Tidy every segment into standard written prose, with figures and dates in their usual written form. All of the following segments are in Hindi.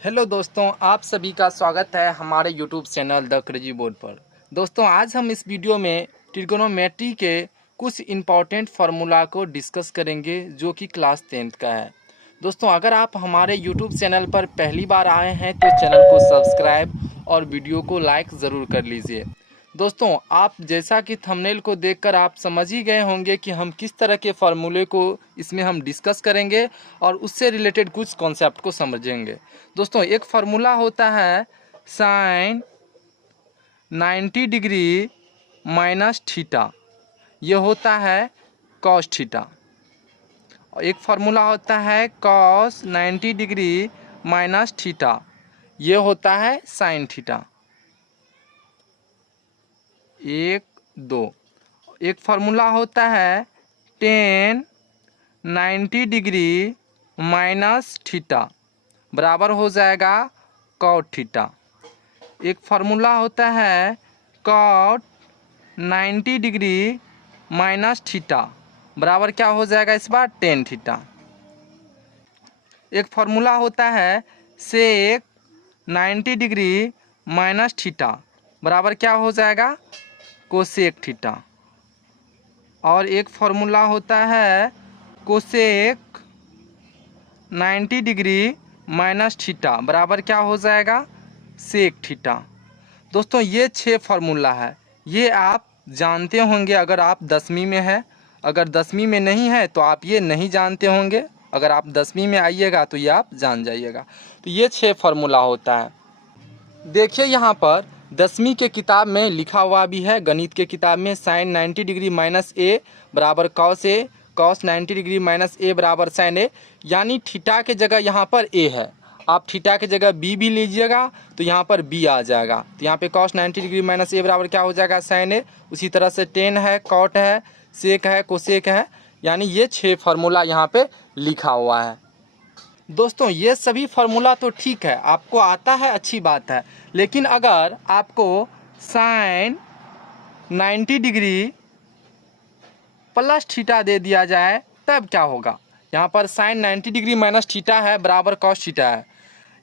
हेलो दोस्तों, आप सभी का स्वागत है हमारे YouTube channel the crazy board पर। दोस्तों, आज हम इस वीडियो में ट्रिग्नोमेट्री के कुछ इम्पॉर्टेंट फार्मूला को डिस्कस करेंगे जो कि क्लास 10th का है। दोस्तों, अगर आप हमारे यूट्यूब चैनल पर पहली बार आए हैं तो चैनल को सब्सक्राइब और वीडियो को लाइक ज़रूर कर लीजिए। दोस्तों, आप जैसा कि थंबनेल को देखकर आप समझ ही गए होंगे कि हम किस तरह के फार्मूले को इसमें हम डिस्कस करेंगे और उससे रिलेटेड कुछ कॉन्सेप्ट को समझेंगे। दोस्तों, एक फार्मूला होता है साइन 90 डिग्री माइनस थीटा, ये होता है कॉस थीटा। और एक फार्मूला होता है कॉस 90 डिग्री माइनस थीटा, ये होता है साइन थीटा। एक दो। एक फार्मूला होता है टेन 90 डिग्री माइनस थीटा बराबर हो जाएगा कॉट थीटा। एक फार्मूला होता है कॉट 90 डिग्री माइनस थीटा बराबर क्या हो जाएगा इस बार टेन थीटा। एक फार्मूला होता है सेक 90 डिग्री माइनस थीटा बराबर क्या हो जाएगा कोसेक थीटा। और एक फार्मूला होता है कोसेक 90 डिग्री माइनस थीटा बराबर क्या हो जाएगा सेक थीटा। दोस्तों, ये 6 फार्मूला है, ये आप जानते होंगे अगर आप 10वीं में है। अगर 10वीं में नहीं है तो आप ये नहीं जानते होंगे, अगर आप 10वीं में आइएगा तो ये आप जान जाइएगा। तो ये 6 फार्मूला होता है। देखिए यहाँ पर 10वीं के किताब में लिखा हुआ भी है, गणित के किताब में साइन 90 डिग्री माइनस ए बराबर cos A, cos 90 degree minus ए बराबर साइन ए, यानी थीटा के जगह यहाँ पर ए है। आप थीटा के जगह बी भी लीजिएगा तो यहाँ पर बी आ जाएगा। तो यहाँ पे कॉस 90 डिग्री माइनस ए बराबर क्या हो जाएगा साइन ए। उसी तरह से टेन है, कॉट है, सेक है, कोसेक है, यानी ये 6 फार्मूला यहाँ पे लिखा हुआ है। दोस्तों, ये सभी फार्मूला तो ठीक है, आपको आता है, अच्छी बात है। लेकिन अगर आपको साइन 90 डिग्री प्लस थीटा दे दिया जाए तब क्या होगा। यहाँ पर साइन 90 डिग्री माइनस थीटा है बराबर कॉस थीटा है।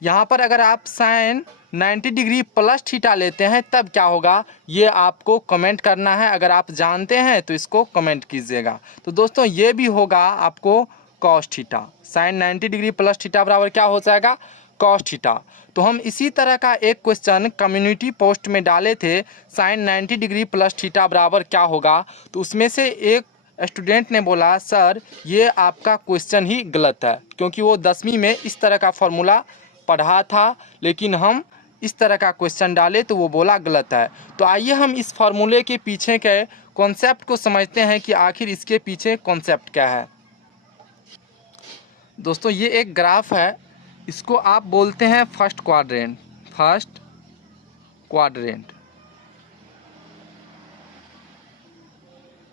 यहाँ पर अगर आप साइन 90 डिग्री प्लस थीटा लेते हैं तब क्या होगा, ये आपको कमेंट करना है। अगर आप जानते हैं तो इसको कमेंट कीजिएगा। तो दोस्तों, ये भी होगा आपको cos theta. Sine 90 degree plus theta बराबर क्या हो जाएगा कॉस थीटा। तो हम इसी तरह का एक क्वेश्चन कम्युनिटी पोस्ट में डाले थे, साइन 90 डिग्री प्लस थीटा बराबर क्या होगा। तो उसमें से एक स्टूडेंट ने बोला सर ये आपका क्वेश्चन ही गलत है, क्योंकि वो 10वीं में इस तरह का फॉर्मूला पढ़ा था, लेकिन हम इस तरह का क्वेश्चन डाले तो वो बोला गलत है। तो आइए हम इस फार्मूले के पीछे के कॉन्सेप्ट को समझते हैं कि आखिर इसके पीछे कॉन्सेप्ट क्या है। दोस्तों, ये एक ग्राफ है, इसको आप बोलते हैं फर्स्ट क्वाड्रेंट। फर्स्ट क्वाड्रेंट,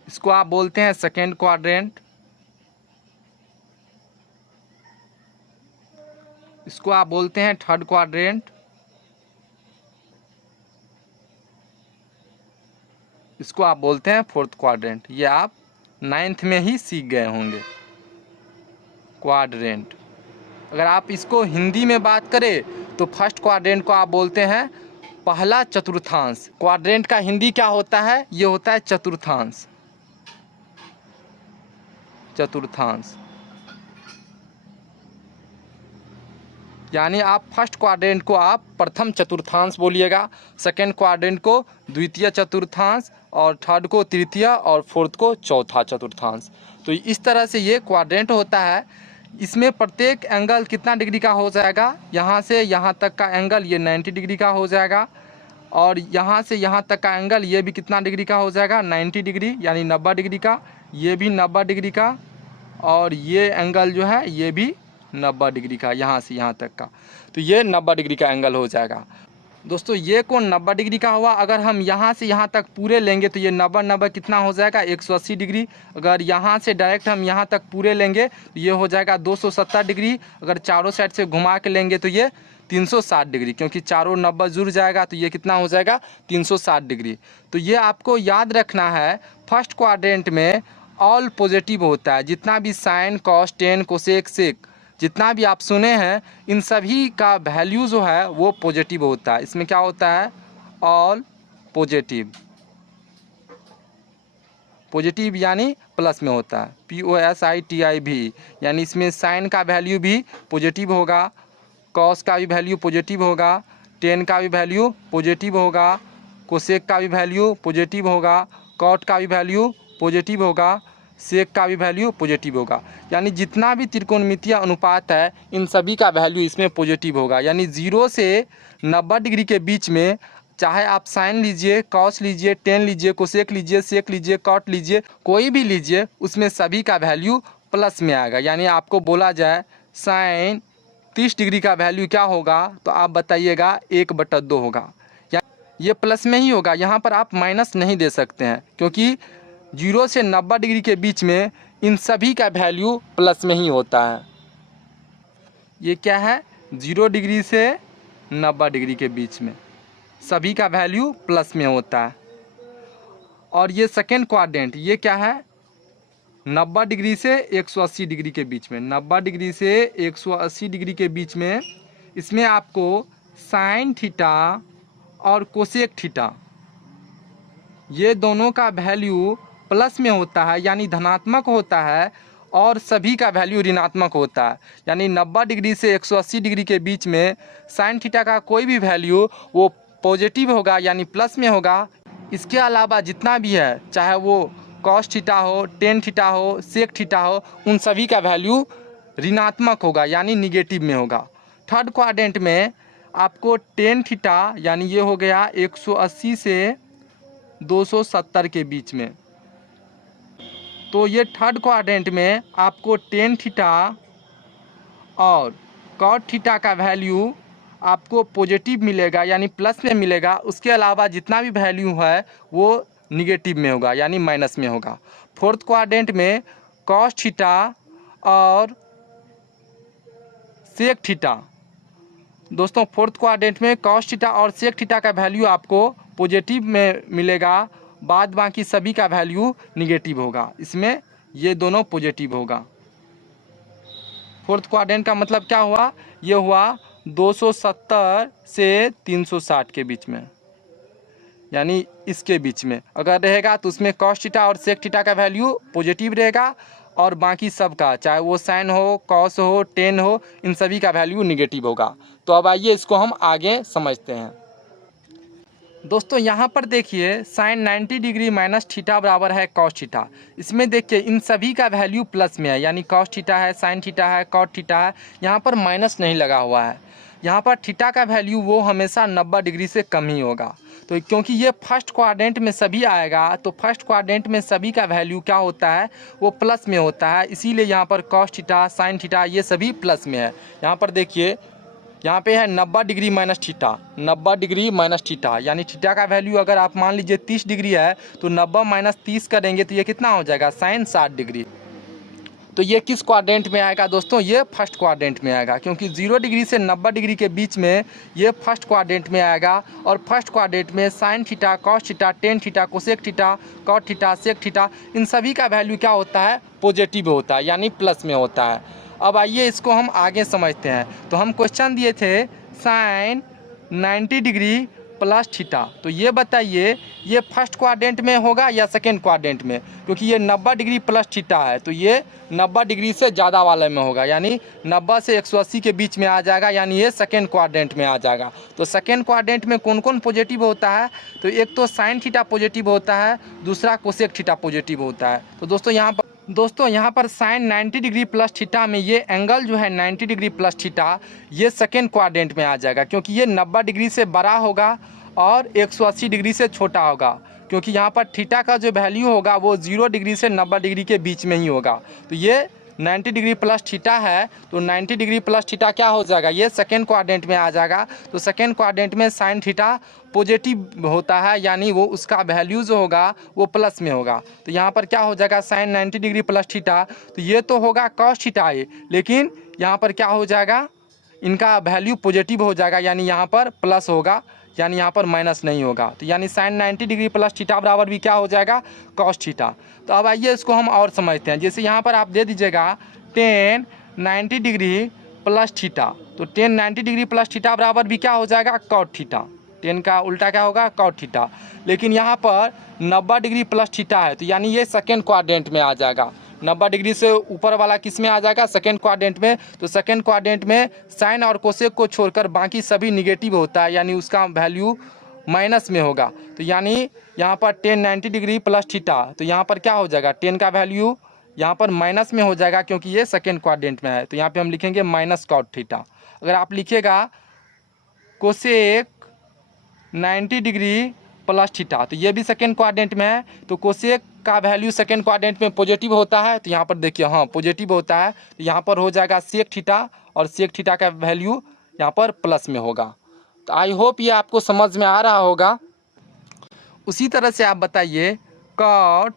इसको आप बोलते हैं सेकेंड क्वाड्रेंट, इसको आप बोलते हैं थर्ड क्वाड्रेंट, इसको आप बोलते हैं फोर्थ क्वाड्रेंट। ये आप 9th में ही सीख गए होंगे क्वाड्रेंट। अगर आप इसको हिंदी में बात करें तो फर्स्ट क्वाड्रेंट को आप बोलते हैं पहला चतुर्थांश। क्वाड्रेंट का हिंदी क्या होता है, ये होता है चतुर्थांश। चतुर्थांश यानी आप फर्स्ट क्वाड्रेंट को आप प्रथम चतुर्थांश बोलिएगा, सेकेंड क्वाड्रेंट को द्वितीय चतुर्थांश, और थर्ड को तृतीय, और फोर्थ को चौथा चतुर्थांश। तो इस तरह से ये क्वाड्रेंट होता है। इसमें प्रत्येक एंगल कितना डिग्री का हो जाएगा, यहाँ से यहाँ तक का एंगल ये 90 डिग्री का हो जाएगा, और यहाँ से यहाँ तक का एंगल ये भी कितना डिग्री का हो जाएगा 90 डिग्री, यानी 90 डिग्री का, ये भी 90 डिग्री का, और ये एंगल जो है ये भी 90 डिग्री का, यहाँ से यहाँ तक का। तो ये 90 डिग्री का एंगल हो जाएगा। दोस्तों, ये कोण 90 डिग्री का हुआ। अगर हम यहाँ से यहाँ तक पूरे लेंगे तो ये 90 कितना हो जाएगा 180 डिग्री। अगर यहाँ से डायरेक्ट हम यहाँ तक पूरे लेंगे तो ये हो जाएगा 270 डिग्री। अगर चारों साइड से घुमा के लेंगे तो ये 360 डिग्री, क्योंकि चारों 90 जुड़ जाएगा तो ये कितना हो जाएगा 360 डिग्री। तो ये आपको याद रखना है, फर्स्ट क्वाड्रेंट में ऑल पॉजिटिव होता है। जितना भी साइन, कॉस, टेन, कोसेक, सेक जितना भी आप सुने हैं इन सभी का वैल्यू जो है वो पॉजिटिव होता है। इसमें क्या होता है, ऑल पॉजिटिव, पॉजिटिव यानी प्लस में होता है, POSITIV, यानी इसमें साइन का वैल्यू भी पॉजिटिव होगा, कॉस का भी वैल्यू पॉजिटिव होगा, टेन का भी वैल्यू पॉजिटिव होगा, कोसेक का भी वैल्यू पॉजिटिव होगा, कॉट का भी वैल्यू पॉजिटिव होगा, सेक का भी वैल्यू पॉजिटिव होगा। यानी जितना भी त्रिकोणमितीय अनुपात है इन सभी का वैल्यू इसमें पॉजिटिव होगा। यानी 0 से 90 डिग्री के बीच में चाहे आप साइन लीजिए, कॉस लीजिए, टेन लीजिए, कोसेक लीजिए, सेक लीजिए, कॉट लीजिए, कोई भी लीजिए, उसमें सभी का वैल्यू प्लस में आएगा। यानी आपको बोला जाए साइन 30 डिग्री का वैल्यू क्या होगा, तो आप बताइएगा 1/2 होगा। ये प्लस में ही होगा, यहाँ पर आप माइनस नहीं दे सकते हैं, क्योंकि 0 से 90 डिग्री के बीच में इन सभी का वैल्यू प्लस में ही होता है। ये क्या है, 0 डिग्री से 90 डिग्री के बीच में सभी का वैल्यू प्लस में होता है। और ये सेकेंड क्वाड्रेंट, ये क्या है, 90 डिग्री से 180 डिग्री के बीच में, 90 डिग्री से 180 डिग्री के बीच में इसमें आपको साइन थीटा और कोसेक थीटा ये दोनों का वैल्यू प्लस में होता है, यानी धनात्मक होता है, और सभी का वैल्यू ऋणात्मक होता है। यानी 90 डिग्री से 180 डिग्री के बीच में साइन थीटा का कोई भी वैल्यू वो पॉजिटिव होगा, यानी प्लस में होगा। इसके अलावा जितना भी है, चाहे वो कॉस थीटा हो, टेन थीटा हो, सेक थीटा हो, उन सभी का वैल्यू ऋणात्मक होगा, यानी निगेटिव में होगा। थर्ड क्वाड्रेंट में आपको टेन थीटा, यानी ये हो गया 180 से 270 के बीच में, तो ये थर्ड क्वाड्रेंट में आपको टेन थीटा और कॉट थीटा का वैल्यू आपको पॉजिटिव मिलेगा, यानी प्लस में मिलेगा। उसके अलावा जितना भी वैल्यू है वो निगेटिव में होगा, यानी माइनस में होगा। फोर्थ क्वाड्रेंट में कॉस थीटा और सेक थीटा, दोस्तों फोर्थ क्वाड्रेंट में कॉस थीटा और सेक थीटा का वैल्यू आपको पॉजिटिव में मिलेगा, बाद बाकी सभी का वैल्यू निगेटिव होगा। इसमें ये दोनों पॉजिटिव होगा। फोर्थ क्वाड्रेंट का मतलब क्या हुआ, ये हुआ 270 से 360 के बीच में, यानी इसके बीच में अगर रहेगा तो उसमें कॉस थीटा और सेक थीटा का वैल्यू पॉजिटिव रहेगा, और बाकी सब का, चाहे वो साइन हो, कॉस हो, टेन हो, इन सभी का वैल्यू निगेटिव होगा। तो अब आइए इसको हम आगे समझते हैं। दोस्तों यहाँ पर देखिए साइन 90 डिग्री माइनस थीटा बराबर है कॉस थीटा। इसमें देखिए इन सभी का वैल्यू प्लस में है, यानी कॉस थीटा है, साइन थीटा है, कॉट थीटा है, यहाँ पर माइनस नहीं लगा हुआ है। यहाँ पर थीटा का वैल्यू वो हमेशा 90 डिग्री से कम ही होगा। तो क्योंकि ये फर्स्ट क्वाड्रेंट में सभी आएगा, तो फर्स्ट क्वाड्रेंट में सभी का वैल्यू क्या होता है, वो प्लस में होता है। इसीलिए यहाँ पर कॉस थीटा, साइन थीटा ये सभी प्लस में है। यहाँ पर देखिए यहाँ पे है 90 degree minus theta, 90 degree minus theta, यानी थीटा का वैल्यू अगर आप मान लीजिए 30 डिग्री है तो 90 माइनस 30 करेंगे तो ये कितना हो जाएगा, साइन 60 डिग्री। तो ये किस क्वाड्रेंट में आएगा दोस्तों, ये फर्स्ट क्वाड्रेंट में आएगा, क्योंकि 0 डिग्री से 90 डिग्री के बीच में ये फर्स्ट क्वाड्रेंट में आएगा। और फर्स्ट क्वाड्रेंट में sine theta, cos theta, tan theta, cosec theta, cot theta, sec theta, इन सभी का वैल्यू क्या होता है, पॉजिटिव होता है, यानी प्लस में होता है। अब आइए इसको हम आगे समझते हैं। तो हम क्वेश्चन दिए थे साइन 90 डिग्री प्लस थीटा, तो ये बताइए ये फर्स्ट क्वाड्रेंट में होगा या सेकेंड क्वाड्रेंट में, क्योंकि ये 90 डिग्री प्लस थीटा है तो ये 90 डिग्री से ज़्यादा वाले में होगा, यानी 90 से 180 के बीच में आ जाएगा, यानी ये सेकेंड क्वाड्रेंट में आ जाएगा। तो सेकेंड क्वाड्रेंट में कौन कौन पॉजिटिव होता है, तो एक तो साइन थीटा पॉजिटिव होता है, दूसरा कोसेक थीटा पॉजिटिव होता है। तो दोस्तों यहाँ पर साइन 90 डिग्री प्लस थीटा में ये एंगल जो है 90 डिग्री प्लस थीटा ये सेकेंड क्वाड्रेंट में आ जाएगा, क्योंकि ये 90 डिग्री से बड़ा होगा और 180 डिग्री से छोटा होगा, क्योंकि यहाँ पर थीटा का जो वैल्यू होगा वो 0 डिग्री से 90 डिग्री के बीच में ही होगा। तो ये 90 डिग्री प्लस थीटा है, तो 90 डिग्री प्लस थीटा क्या हो जाएगा, ये सेकेंड क्वाड्रेंट में आ जाएगा। तो सेकेंड क्वाड्रेंट में साइन थीटा पॉजिटिव होता है, यानी वो उसका वैल्यू जो होगा वो प्लस में होगा। तो यहाँ पर क्या हो जाएगा, साइन 90 डिग्री प्लस थीटा, तो ये तो होगा कॉस थीटा है, लेकिन यहाँ पर क्या हो जाएगा, इनका वैल्यू पॉजिटिव हो जाएगा, यानी यहाँ पर प्लस होगा, यानी यहाँ पर माइनस नहीं होगा। तो यानी साइन 90 डिग्री प्लस थीटा बराबर भी क्या हो जाएगा, कॉस थीटा। तो अब आइए इसको हम और समझते हैं। जैसे यहाँ पर आप दे दीजिएगा टेन 90 डिग्री प्लस थीटा, तो टेन 90 डिग्री प्लस थीटा बराबर भी क्या हो जाएगा, कॉट थीटा। टेन का उल्टा क्या होगा, कॉट थीटा। लेकिन यहाँ पर 90 डिग्री प्लस थीटा है, तो यानी ये सेकेंड क्वाड्रेंट में आ जाएगा। 90 डिग्री से ऊपर वाला किस में आ जाएगा, सेकेंड क्वाड्रेंट में। तो सेकेंड क्वाड्रेंट में साइन और कोसेक को छोड़कर बाकी सभी निगेटिव होता है, यानी उसका वैल्यू माइनस में होगा। तो यानी यहाँ पर टेन 90 डिग्री प्लस थीटा, तो यहाँ पर क्या हो जाएगा, टेन का वैल्यू यहाँ पर माइनस में हो जाएगा, क्योंकि ये सेकेंड क्वाड्रेंट में है। तो यहाँ पे हम लिखेंगे माइनस कॉट थीटा। अगर आप लिखिएगा कोसेक 90 डिग्री प्लस थीटा, तो ये भी सेकेंड क्वाड्रेंट में है, तो कोसेक का वैल्यू सेकेंड क्वाड्रेंट में पॉजिटिव होता है। तो यहाँ पर देखिए, हाँ पॉजिटिव होता है, तो यहाँ पर हो जाएगा सेक थीटा, और सेक थीटा का वैल्यू यहाँ पर प्लस में होगा। तो आई होप ये आपको समझ में आ रहा होगा। उसी तरह से आप बताइए कॉट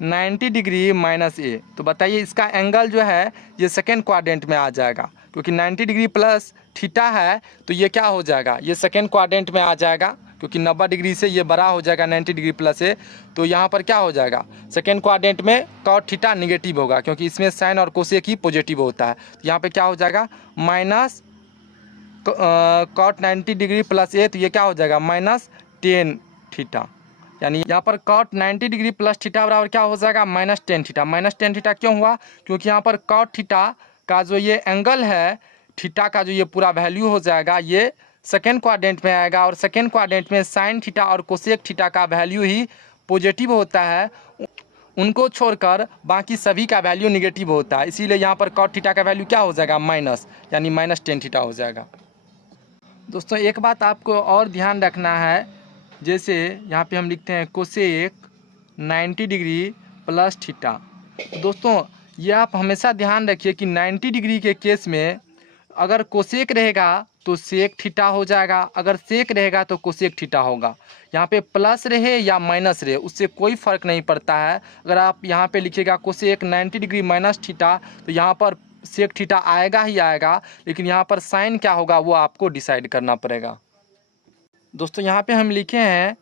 90 डिग्री माइनस ए, तो बताइए इसका एंगल जो है ये सेकेंड क्वाड्रेंट में आ जाएगा, क्योंकि 90 डिग्री प्लस थीटा है, तो ये क्या हो जाएगा, ये सेकेंड क्वाड्रेंट में आ जाएगा, क्योंकि 90 डिग्री से ये बड़ा हो जाएगा 90 डिग्री प्लस ए। तो यहाँ पर क्या हो जाएगा, सेकेंड क्वाड्रेंट में कॉट थीटा निगेटिव होगा, क्योंकि इसमें साइन और कोसेक ही पॉजिटिव होता है। तो यहाँ पर क्या हो जाएगा, माइनस कॉट 90 डिग्री प्लस ए, तो ये क्या हो जाएगा, माइनस टेन थीटा। यानी यहाँ पर कॉट 90 डिग्री प्लस थीटा बराबर क्या हो जाएगा, minus tan theta. Minus tan theta क्यों हुआ, क्योंकि यहाँ पर कॉट थीटा का जो ये एंगल है, थीटा का जो ये पूरा वैल्यू हो जाएगा, ये सेकेंड क्वाड्रेंट में आएगा, और सेकेंड क्वाड्रेंट में साइन थीटा और कोसेक थीटा का वैल्यू ही पॉजिटिव होता है, उनको छोड़कर बाकी सभी का वैल्यू निगेटिव होता है। इसीलिए यहाँ पर कॉट थीटा का वैल्यू क्या हो जाएगा, माइनस, यानी माइनस टेन थीटा हो जाएगा। दोस्तों एक बात आपको और ध्यान रखना है, जैसे यहाँ पे हम लिखते हैं कोसेक 90 डिग्री प्लस थीटा। तो दोस्तों ये आप हमेशा ध्यान रखिए कि 90 डिग्री के केस में अगर कोसेक रहेगा तो सेक थीटा हो जाएगा, अगर सेक रहेगा तो कोसेक थीटा होगा। यहाँ पे प्लस रहे या माइनस रहे उससे कोई फ़र्क नहीं पड़ता है। अगर आप यहाँ पे लिखिएगा कोसेक 90 डिग्री माइनस थीटा, तो यहाँ पर सेक थीटा आएगा ही आएगा, लेकिन यहाँ पर साइन क्या होगा वो आपको डिसाइड करना पड़ेगा। दोस्तों यहाँ पे हम लिखे हैं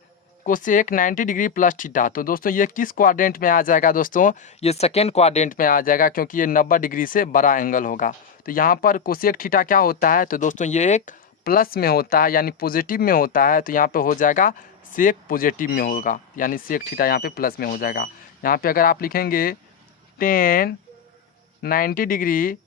कोसेक 90 डिग्री प्लस थीटा, तो दोस्तों ये किस क्वाड्रेंट में आ जाएगा, दोस्तों ये सेकेंड क्वाड्रेंट में आ जाएगा, क्योंकि ये 90 डिग्री से बड़ा एंगल होगा। तो यहाँ पर कोसेक थीटा क्या होता है, तो दोस्तों ये एक प्लस में होता है, यानी पॉजिटिव में होता है। तो यहाँ पे हो जाएगा सेक पॉजिटिव में होगा, यानी सेक थीटा यहाँ पे प्लस में हो जाएगा। यहाँ पे अगर आप लिखेंगे टेन 90 डिग्री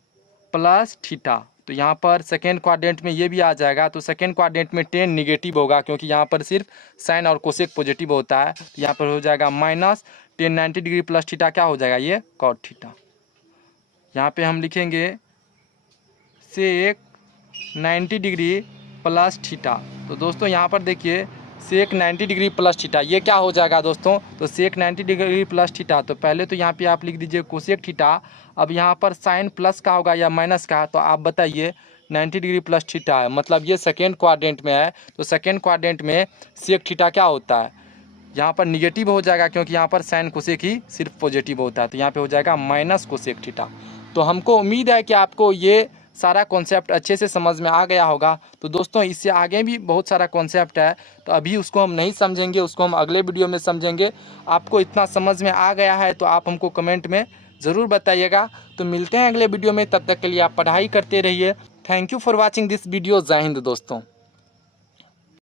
प्लस थीटा, तो यहाँ पर सेकेंड क्वाड्रेंट में ये भी आ जाएगा। तो सेकेंड क्वाड्रेंट में टेन निगेटिव होगा, क्योंकि यहाँ पर सिर्फ साइन और कोसेक पॉजिटिव होता है। तो यहाँ पर हो जाएगा minus ten 90 degree plus theta, क्या हो जाएगा, ये कॉट थीटा। यहाँ पे हम लिखेंगे सेक 90 डिग्री प्लस थीटा, तो दोस्तों यहाँ पर देखिए सेक 90 डिग्री प्लस थीटा, ये क्या हो जाएगा दोस्तों, तो सेक 90 डिग्री प्लस थीटा। तो पहले तो यहाँ पे आप लिख दीजिए कोसेक थीटा। अब यहाँ पर साइन प्लस का होगा या माइनस का, तो आप बताइए 90 डिग्री प्लस थीटा है, मतलब ये सेकेंड क्वाड्रेंट में है। तो सेकेंड क्वाड्रेंट में सेक थीटा क्या होता है, यहाँ पर निगेटिव हो जाएगा, क्योंकि यहाँ पर साइन कोसेक ही सिर्फ पॉजिटिव होता है। तो यहाँ पे हो जाएगा माइनस कोसेक थीटा। तो हमको उम्मीद है कि आपको ये सारा कॉन्सेप्ट अच्छे से समझ में आ गया होगा। तो दोस्तों इससे आगे भी बहुत सारा कॉन्सेप्ट है, तो अभी उसको हम नहीं समझेंगे, उसको हम अगले वीडियो में समझेंगे। आपको इतना समझ में आ गया है तो आप हमको कमेंट में ज़रूर बताइएगा। तो मिलते हैं अगले वीडियो में, तब तक के लिए आप पढ़ाई करते रहिए। Thank you for watching this video. जय हिंद दोस्तों।